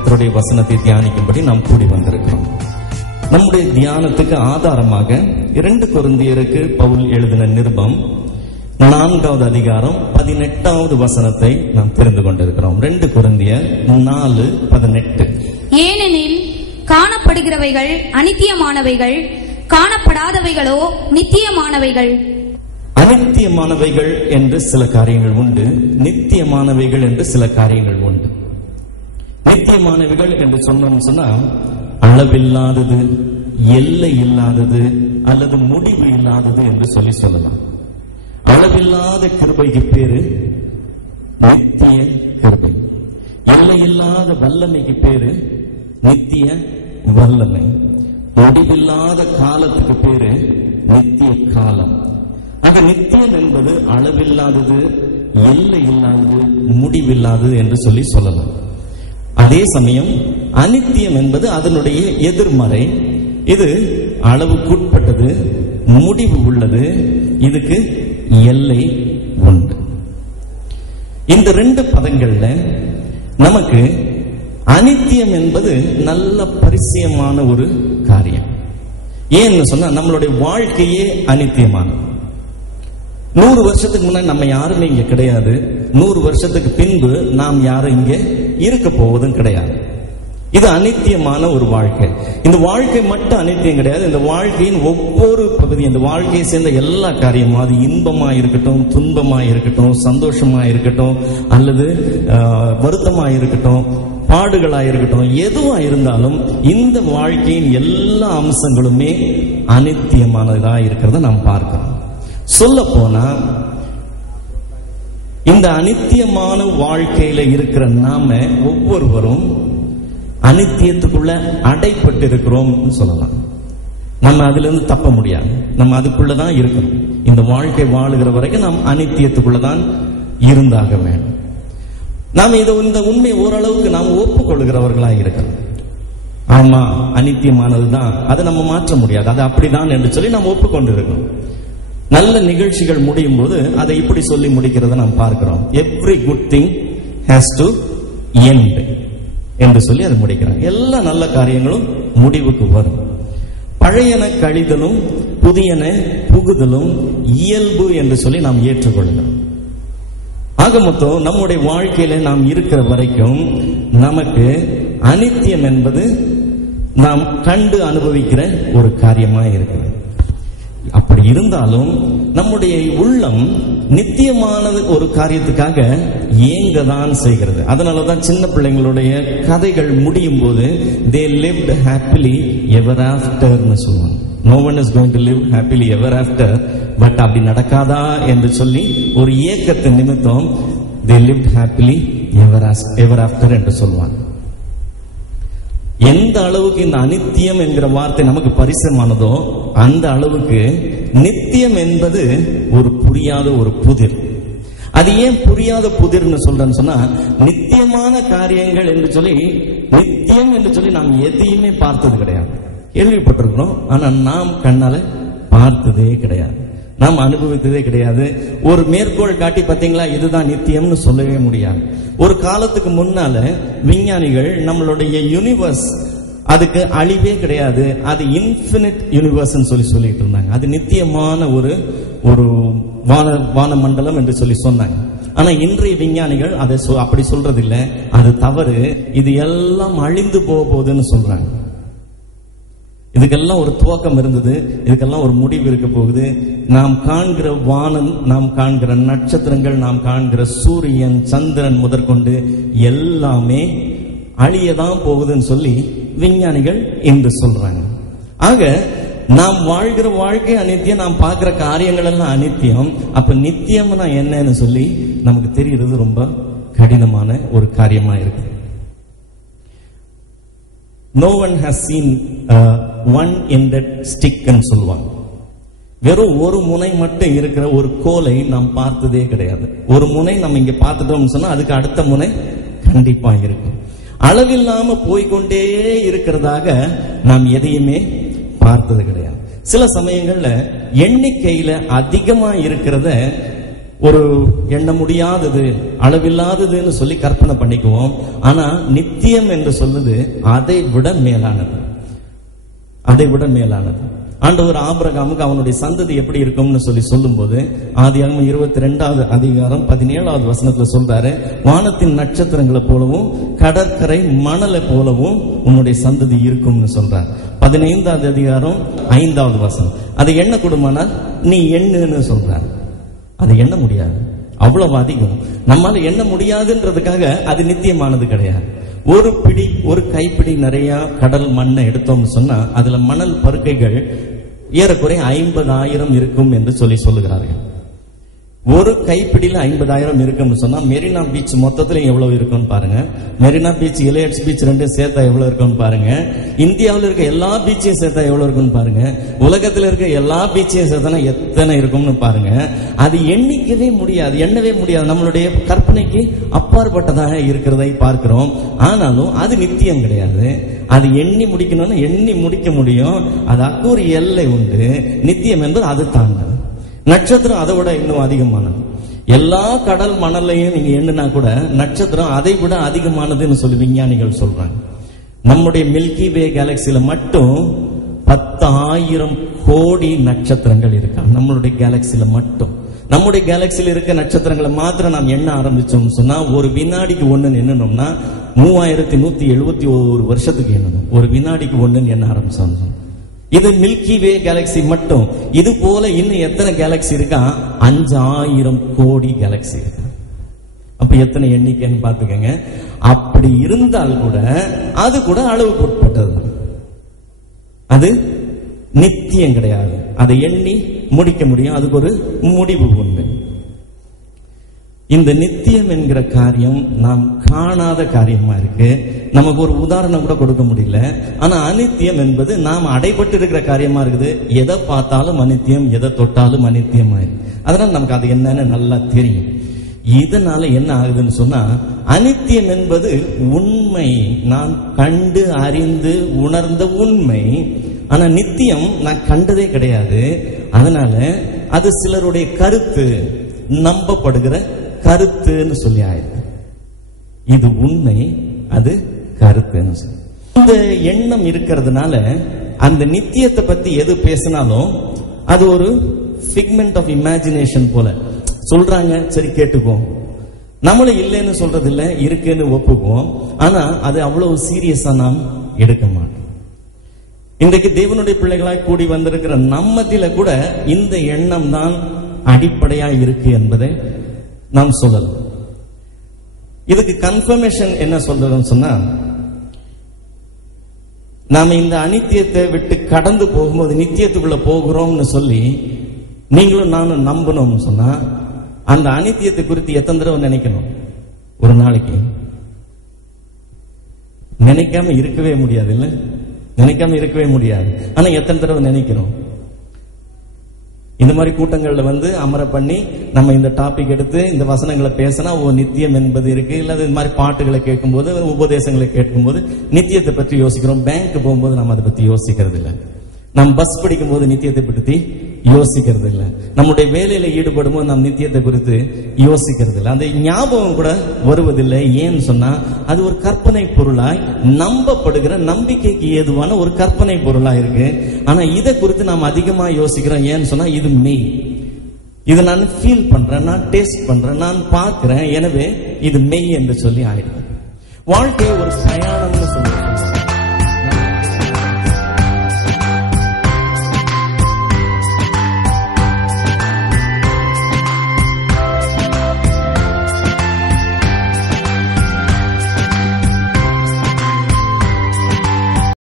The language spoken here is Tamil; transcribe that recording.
கர்த்தருடைய வசனத்தை தியானிக்கும்படி நாம் கூடி வந்திருக்கிறோம். நம்முடைய தியானத்துக்கு ஆதாரமாக 2 கொரிந்தியருக்கு பவுல் எழுதின நிருபம் 4வது அதிகாரம் 18வது வசனத்தை நாம் தெரிந்து கொண்டிருக்கிறோம். 2 கொரிந்தியர் 4:18. ஏனெனில் காணப்படுகிறவைகள் அநித்தியமானவைகள், காணப்படாதவைகளோ நித்தியமானவைகள். அநித்தியமானவைகள் என்று சில காரியங்கள் உண்டு, நித்தியமானவைகள் என்று சில காரியங்கள் உண்டு. நித்தியமானவைகள் என்று சொன்னா அளவில்லாதது, எல்லை இல்லாதது அல்லது முடிவு இல்லாதது என்று சொல்லலாம். அளவில்லாத கிருபைக்கு பேரு நித்திய கிருபை. எல்லையில்லாத வல்லமைக்கு பேரு நித்திய வல்லமை. முடிவில்லாத காலத்துக்கு பேரு நித்திய காலம். ஆக நித்தியம் என்பது அளவில்லாதது, எல்லை இல்லாதது, முடிவில்லாதது என்று சொல்லலாம். அதே சமயம் அநித்தியம் என்பது அதனுடைய எதிர்மறை. இது அளவுக்குட்பட்டது, முடிவு உள்ளது, இதுக்கு எல்லை உண்டு. இந்த 2 பதங்கள்ல நமக்கு அநித்தியம் என்பது நல்ல பரிச்சயமான ஒரு காரியம். ஏன்னு சொன்னா நம்மளுடைய வாழ்க்கையே அநித்தியமானது. 100 வருஷத்துக்கு முன்னாடி நம்ம யாருமே இங்க கிடையாது. 100 வருஷத்துக்கு பின்பு நாம் யாரும் இங்க இருக்க போவதும் கிடையாது. இது அநித்தியமான ஒரு வாழ்க்கை. இந்த வாழ்க்கை மட்டும் அநித்தியம் கிடையாது. இந்த வாழ்க்கையின் ஒவ்வொரு பகுதியும், இந்த வாழ்க்கையை சேர்ந்த எல்லா காரியமும், அது இன்பமா இருக்கட்டும், துன்பமா இருக்கட்டும், சந்தோஷமா இருக்கட்டும், அல்லது வருத்தமா இருக்கட்டும், பாடுகளா இருக்கட்டும், எதுவா இருந்தாலும் இந்த வாழ்க்கையின் எல்லா அம்சங்களுமே அநித்தியமானதா இருக்கிறத நாம் பார்க்கிறோம். சொல்ல போனா இந்த அநித்தியமான வாழ்க்கையில இருக்கிற நாம ஒவ்வொருவரும் அநித்தியத்துக்குள்ள அடைப்பட்டு இருக்கிறோம் சொல்லலாம். நம்ம அதுல இருந்து தப்ப முடியாது. நம்ம அதுக்குள்ளதான் இருக்கணும். இந்த வாழ்க்கை வாழுகிற வரைக்கும் நாம் அநித்தியத்துக்குள்ளதான் இருந்தாக வேண்டும். நாம் இந்த உண்மை ஓரளவுக்கு நாம் ஒப்புக்கொள்கிறவர்களா இருக்கிறோம். ஆமா, அநித்தியமானதுதான், அதை நம்ம மாற்ற முடியாது, அது அப்படிதான் என்று சொல்லி நாம் ஒப்புக்கொண்டு இருக்கோம். நல்ல நிகழ்ச்சிகள் முடியும் போது அதை இப்படி சொல்லி முடிக்கிறத நாம் பார்க்கிறோம். Every good thing has to end என்று சொல்லி அதை முடிக்கிறாங்க. எல்லா நல்ல காரியங்களும் முடிவுக்கு வரும். பழையன கழிதலும் புதியன புகுதலும் இயல்பு என்று சொல்லி நாம் ஏற்றுக்கொள்கிறோம். ஆக மொத்தம் நம்முடைய வாழ்க்கையில நாம் இருக்கிற வரைக்கும் நமக்கு அநித்தியம் என்பது நாம் கண்டு அனுபவிக்கிற ஒரு காரியமா இருக்கிறது. அப்படி இருந்தாலும் நம்முடைய உள்ளம் நித்தியமான ஒரு காரியத்துக்காக ஏங்கதான் செய்கிறது. அதனாலதான் சின்ன பிள்ளைங்களுடைய கதைகள் முடியும் போது they lived happily ever after ன்னு சொல்லுவாங்க. No one is going to live happily ever after. But அப்படி நடக்காதா என்று சொல்லி ஒரு ஏக்கத்தின் நிமித்தம் they lived happily ever after என்று சொல்லுவாங்க. எந்த அளவுக்கு இந்த அநித்தியம் என்கிற வார்த்தை நமக்கு பரிசமானதோ அந்த அளவுக்கு நித்தியம் என்பது ஒரு புரியாத ஒரு புதிர். அது ஏன் புரியாத புதிர்னு சொல்றேன்னு சொன்னா, நித்தியமான காரியங்கள் என்று சொல்லி, நித்தியம் என்று சொல்லி நாம் எதையுமே பார்த்தது கிடையாது. கேள்விப்பட்டிருக்கிறோம், ஆனா நாம் கண்ணால பார்த்ததே கிடையாது, நாம் அனுபவித்ததே கிடையாது. ஒரு மேற்கோள் காட்டி பார்த்தீங்களா இதுதான் நித்தியம்னு சொல்லவே முடியாது. ஒரு காலத்துக்கு முன்னால விஞ்ஞானிகள் நம்மளுடைய யூனிவர்ஸ் அதுக்கு அழிவே கிடையாது, அது இன்ஃபினிட் யூனிவர்ஸ் சொல்லிட்டு இருந்தாங்க. அது நித்தியமான ஒரு வான மண்டலம் என்று சொல்லி சொன்னாங்க. ஆனா இன்றைய விஞ்ஞானிகள் அதை அப்படி சொல்றது இல்லை, அது தவறு, இது எல்லாம் அழிந்து போகுதுன்னு சொல்றாங்க. இதுக்கெல்லாம் ஒரு துவக்கம் இருந்தது, இதுக்கெல்லாம் ஒரு முடிவு இருக்க போகுது. நாம் காண்கிற வானம், நாம் காண்கிற நட்சத்திரங்கள், நாம் காண்கிற சூரியன், சந்திரன் முதற்கொண்டு எல்லாமே அழியதான் போகுதுன்னு சொல்லி விஞ்ஞானிகள் என்று சொல்றாங்க. ஆக நாம் வாழ்கிற வாழ்க்கை அநித்தியம், நாம் பார்க்கிற காரியங்கள் எல்லாம் அநித்தியம். அப்ப நித்தியம்னா என்னன்னு சொல்லி நமக்கு தெரிகிறது ரொம்ப கடினமான ஒரு காரியமா இருக்கு. No one has seen one-ended stick ன்னு சொல்லுவாங்க. வெறும் ஒரு முனை மட்டும் இருக்கிற ஒரு கோலை நாம் பார்த்ததே கிடையாது. ஒரு முனை நம்ம இங்க பார்த்துட்டோம்னு சொன்னா அதுக்கு அடுத்த முனை கண்டிப்பா இருக்கும். அளவில்லாம போய்கொண்டே இருக்கிறதாக நாம் எதையுமே பார்த்தது கிடையாது. சில சமயங்கள்ல எண்ணிக்கையில அதிகமா இருக்கிறத ஒரு எண்ண முடியாதது, அளவில்லாததுன்னு சொல்லி கற்பனை பண்ணிக்குவோம். ஆனா நித்தியம் என்று சொல்லுது அதை விட மேலானது, அதை விட மேலானது. ஆண்டவர் ஆபிரகாமுக்கு அவனுடைய சந்ததி எப்படி இருக்கும்னு சொல்லி சொல்லும் போது ஆதியாகமம் 22வது அதிகாரம் 17வது வசனத்துல சொல்றாரு, வானத்தின் நட்சத்திரங்களை போலவும் கடற்கரை மணலை போலவும் உன்னுடைய சந்ததி இருக்கும்னு சொல்றார். 15வது அதிகாரம் 5வது வசனம், அதை எண்ண கூடுமானால் நீ எண்ணுன்னு சொல்றார். அதை எண்ண முடியாது, அவ்வளவு அதிகம். நம்மால எண்ண முடியாதுன்றதுக்காக அது நித்தியமானது கிடையாது. ஒரு கைப்பிடி நிறைய கடல் மண்ணை எடுத்தோம்னு சொன்னா அதுல மணல் பருக்கைகள் ஏறக்குறைய 50,000 இருக்கும் என்று சொல்லுகிறார்கள். ஒரு கைப்பிடியில 50,000 இருக்கும்னு சொன்னா மெரினா பீச் மொத்தத்துல எவ்வளவு இருக்கும்னு பாருங்க. மெரினா பீச், எலியட்ஸ் பீச் ரெண்டும் சேர்த்தா எவ்வளவு இருக்கும்னு பாருங்க. இந்தியாவில் இருக்க எல்லா பீச்சையும் சேர்த்தா எவ்வளவு இருக்கும்னு பாருங்க. உலகத்துல இருக்க எல்லா பீச்சையும் சேர்த்தா எத்தனை இருக்கும்னு பாருங்க. அது எண்ணிக்கவே முடியாது, எண்ணவே முடியாது. நம்மளுடைய கற்பனைக்கு அப்பாற்பட்டதாக இருக்கிறதை பார்க்கிறோம். ஆனாலும் அது நித்தியம் கிடையாது. அது எண்ணி முடிக்கணும்னு எண்ணி முடிக்க முடியும். அதுக்கு ஒரு எல்லை உண்டு. நித்தியம் என்பது அது தாங்க. நட்சத்திரம் அதை விட இன்னும் அதிகமானது. எல்லா கடல் மணலையும் நீங்க எண்ணினா கூட நட்சத்திரம் அதை விட அதிகமானதுன்னு சொல்லி விஞ்ஞானிகள் சொல்றாங்க. நம்முடைய மில்கி வே கேலக்சியில மட்டும் 10,000 கோடி நட்சத்திரங்கள் இருக்கா. நம்மளுடைய கேலக்சியில மட்டும், நம்முடைய கேலக்சியில இருக்க நட்சத்திரங்களை மாத்திரம் நாம் எண்ண ஆரம்பிச்சோம் சொன்னா ஒரு வினாடிக்கு ஒண்ணுன்னு எண்ணணும்னா 3171 வருஷத்துக்கு எண்ணணும். ஒரு வினாடிக்கு ஒண்ணுன்னு எண்ண ஆரம்பிச்சோம். இது மில்கி வே கேலக்சி மட்டும். இது போல இன்னும் எத்தனை கேலக்சி இருக்கா? 5,000 கோடி கேலக்சி இருக்கா. அப்ப எத்தனை எண்ணிக்கைன்னு பாத்துக்கங்க. அப்படி இருந்தால் கூட அது கூட அளவுக்கு உட்பட்டது. அது நித்தியம் கிடையாது. அதை எண்ணி முடிக்க முடியும். அதுக்கு ஒரு முடிவு உண்டு. இந்த நித்தியம் என்கிற காரியம் நாம் காணாத காரியமா இருக்கு. நமக்கு ஒரு உதாரணம் கூட கொடுக்க முடியல. ஆனா அனித்தியம் என்பது நாம் அடைபட்டு இருக்கிற காரியமா இருக்குது. எதை பார்த்தாலும் அனித்தியம், எதை தொட்டாலும் அனித்தியமாயிருக்கு. அதனால நமக்கு அது என்னன்னு நல்லா தெரியும். இதனால என்ன ஆகுதுன்னு சொன்னா, அனித்தியம் என்பது உண்மை, நான் கண்டு அறிந்து உணர்ந்த உண்மை. ஆனா நித்தியம் நான் கண்டதே கிடையாது. அதனால அது சிலருடைய கருத்து, நம்பப்படுகிற கருத்துன்னு சொல்லி ஆயிருக்கு. இது உண்மை, அது கருத்துன்னு சொல்லி. இந்த எண்ணம் இருக்கிறதுனால அந்த நித்தியத்தை பத்தி எது பேசினாலும் அது ஒரு ஃபிக்மெண்ட் ஆஃப் இமேஜினேஷன் போல சொல்றாங்க. சரி கேட்டுக்குவோம். நம்மளும் இல்லைன்னு சொல்றது இல்லை, இருக்குன்னு ஒப்புக்குவோம். ஆனா அது அவ்வளவு சீரியஸா நாம் எடுக்க மாட்டோம். இன்றைக்கு தேவனுடைய பிள்ளைகளாய் கூடி வந்திருக்கிற நம்மத்தில கூட இந்த எண்ணம் தான் அடிப்படையா இருக்கு என்பதை நாம் சொல்லலாம். இதுக்கு கன்ஃபர்மேஷன் என்ன சொல்றதுன்னு சொன்னா, நாம இந்த அனித்தியத்தை விட்டு கடந்து போகும்போது நித்தியத்துக்குள்ள போகிறோம்னு சொல்லி நீங்களும் நானும் நம்பணும்னு சொன்னா, அந்த அனித்தியத்தை குறித்து எத்தனை தடவை நினைக்கணும்? ஒரு நாளைக்கு நினைக்காம இருக்கவே முடியாது. இல்ல, நினைக்காம இருக்கவே முடியாது. ஆனா எத்தனை தடவை நினைக்கிறோம்? இந்த மாதிரி கூட்டங்கள்ல அமர பண்ணி நம்ம இந்த டாபிக் எடுத்து இந்த வசனங்களை பேசினா நித்தியம் என்பது இருக்கு. இல்ல இது மாதிரி பாட்டுகளை கேட்கும்போது, உபதேசங்களை கேட்கும்போது நித்தியத்தை பற்றி யோசிக்கிறோம். பேங்க் போகும்போது நம்ம அதை பத்தி யோசிக்கிறது இல்லை. நாம் பஸ் படிக்கும் போது நித்தியத்தை பற்றி யோசிக்கிறது இல்லை. நம்முடைய வேலையில ஈடுபடும் போது நாம் நித்தியத்தை குறித்து யோசிக்கிறது இல்லை. அந்த ஞாபகம் கூட வருவதில்லை. ஏன்னு சொன்னா அது ஒரு கற்பனை பொருளாய் நம்பப்படுகிற, நம்பிக்கைக்கு ஏதுவான ஒரு கற்பனை பொருளா இருக்கு. ஆனா இதை குறித்து நாம் அதிகமா யோசிக்கிறோம். ஏன்னு சொன்னா இது மெய், இது நான் ஃபீல் பண்றேன், நான் டேஸ்ட் பண்றேன், நான் பார்க்கிறேன், எனவே இது மெய் என்று சொல்லி ஆயிடும். வாழ்க்கையை ஒரு பிரயாணம்னு சொல்லுவாங்க.